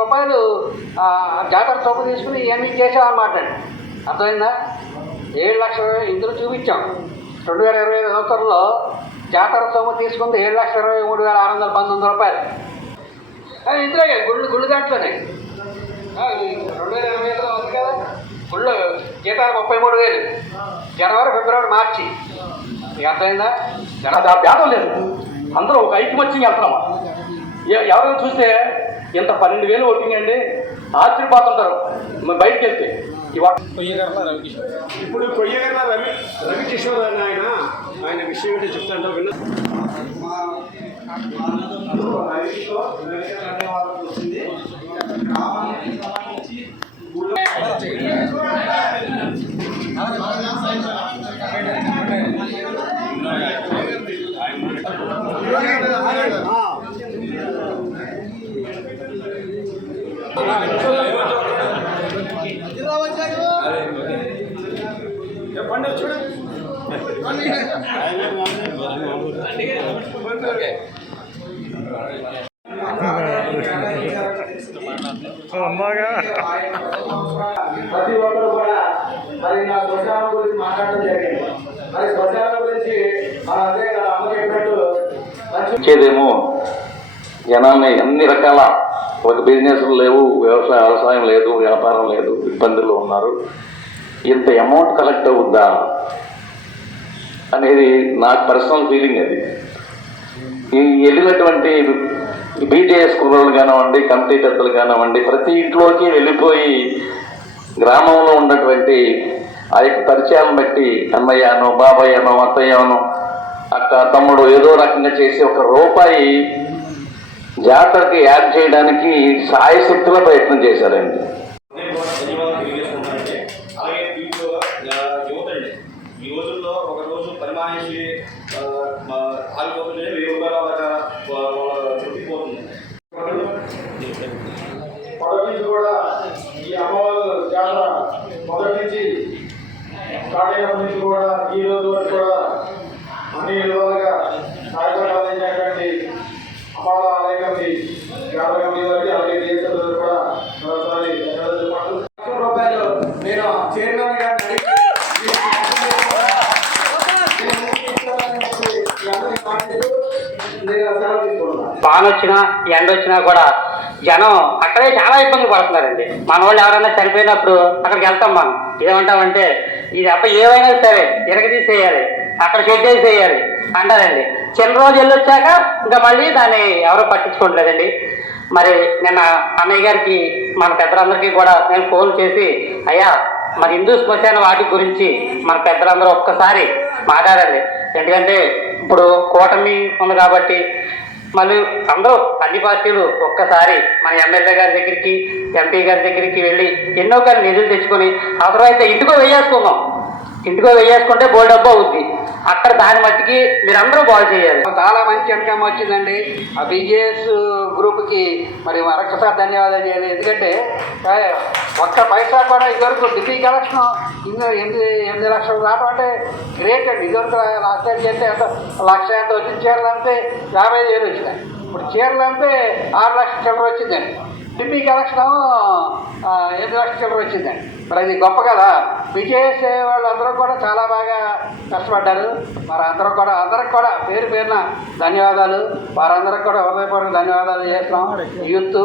రూపాయలు జాతర చొప్పు తీసుకుని ఇవన్నీ చేసామన్నమాట అండి. అర్థమైందా? 7,20,000 ఇందులో చూపించాం. 2025 సంవత్సరంలో జాతర సొమ్ము తీసుకుంది 7,23,619 రూపాయలు. ఇందులో గుళ్ళు దాంట్లోనే 2025 ఉంది కదా, గుళ్ళు జీతాలు 33,000 జనవరి, ఫిబ్రవరి, మార్చి. మీకు అర్థమైందా? భేదం లేదు, అందరూ ఒక ఐక్యమత్యంగా వెళ్తున్నామా. ఎవరైనా చూస్తే ఇంత 12,000 ఓటింగ్ అండి ఆశ్చర్యపోతుంటారు బయటకు వెళ్తే. ఇప్పుడు కొయ్యగర్ల రవికిషోర్ అని ఆయన విషయం ఏంటో చెప్తాంటో విన్నా. పండుగ చూడండి ప్రతి ఒక్కరు కూడా మరి నా శ్మశానం గురించి మాట్లాడడం జరిగింది. మరి శ్మశానం గురించి మన అదే కదా అమ్మ చెప్పినట్టు వచ్చేదేమో జనాల్ని అన్ని రకాల ఒక బిజినెస్లు లేవు, వ్యవసాయం లేదు, వ్యాపారం లేదు, ఇబ్బందులు ఉన్నారు. ఇంత అమౌంట్ కలెక్ట్ అవుద్దా అనేది నాకు పర్సనల్ ఫీలింగ్. అది ఈ వెళ్ళినటువంటి బీజేఎస్ కుర్రోళ్ళు కానివ్వండి, కమిటీ పెద్దలు కానివ్వండి, ప్రతి ఇంట్లోకి వెళ్ళిపోయి గ్రామంలో ఉన్నటువంటి ఆ యొక్క పరిచయాలను బట్టి అన్నయ్యనో, బాబాయ్యనో, అత్తయ్యనో, అక్క, తమ్ముడు ఏదో రకంగా చేసి ₹1 జాతరకి యాడ్ చేయడానికి సాయశక్తిలో ప్రయత్నం చేశారండి. ఈ రోజుల్లో ఒక రోజు పరిమాణించి ఆగిపోతుంటే ₹1000 మొదటి నుంచి కూడా ఈ అమ్మవారు జాతర మొదటి నుంచి స్టార్ట్ అయినప్పటి నుంచి కూడా ఈ రోజు వరకు కూడా అన్ని విధాలుగా సహాయపడాలు అందించినటువంటి అమ్మవారి ఆలయ కమిటీ, జాతర కమిటీ వారికి, అలాగే డిఎస్ఎల్ కూడా మరోసారి ₹1,00,000 నేను చైర్మన్ గారిని వాన వచ్చినా ఎండ వచ్చినా కూడా జనం అక్కడే చాలా ఇబ్బంది పడుతున్నారండి. మన వాళ్ళు ఎవరైనా చనిపోయినప్పుడు అక్కడికి వెళ్తాం. మనం ఏమంటామంటే ఇది ఏమైనా సరే ఇరగదీసేయాలి, అక్కడ షెడ్ వేసేయాలి అంటారండి. చిన్న రోజు వెళ్ళొచ్చాక ఇంకా మళ్ళీ దాన్ని ఎవరో పట్టించుకోవట్లేదండి. మరి నిన్న అన్నయ్య గారికి, మన పెద్దలందరికీ కూడా నేను ఫోన్ చేసి, అయ్యా మరి హిందూ శ్మశాన వాటి గురించి మన పెద్దలందరూ ఒక్కసారి మాట్లాడాలి. ఎందుకంటే ఇప్పుడు కూటమి ఉంది కాబట్టి మళ్ళీ అందరూ అన్ని పార్టీలు ఒక్కసారి మన ఎమ్మెల్యే గారి దగ్గరికి, ఎంపీ గారి దగ్గరికి వెళ్ళి ఎన్నో కానీ నిధులు తెచ్చుకొని అవసరమైతే ఇంటికో వేయేసుకుందాం. ఇంటికో వేయేసుకుంటే బోల్ డబ్బా అవుద్ది. అక్కడ దాని మట్టికి మీరందరూ బాగు చేయాలి. చాలా మంచి ఇన్కమ్ వచ్చిందండి. ఆ బీజేఎస్ గ్రూప్కి మరి మరొకసారి ధన్యవాదాలు చేయాలి. ఎందుకంటే ఒక్క పైసా కూడా ఇదివరకు డిపీ కలెక్షన్ 8 లక్షలు రావడం అంటే గ్రేట్ అండి. ఇదివరకు లాస్ట్ టైం చేస్తే ఎంత లక్ష ఎంత వచ్చింది, చీరలు అంతే 50,000 వచ్చినాయి. ఇప్పుడు చీరలు అంతే 6 లక్షల చిల్లర వచ్చిందండి. డిపీ కలెక్షన్ 8 లక్షల చిల్లర వచ్చిందండి. మరి అది గొప్ప కదా. బీజేఎస్ వాళ్ళందరూ కూడా చాలా బాగా కష్టపడ్డారు. మరి అందరికి కూడా పేరు పేరున ధన్యవాదాలు. వారందరికి కూడా హృదయపూర్వక ధన్యవాదాలు చేస్తున్నాం. యూత్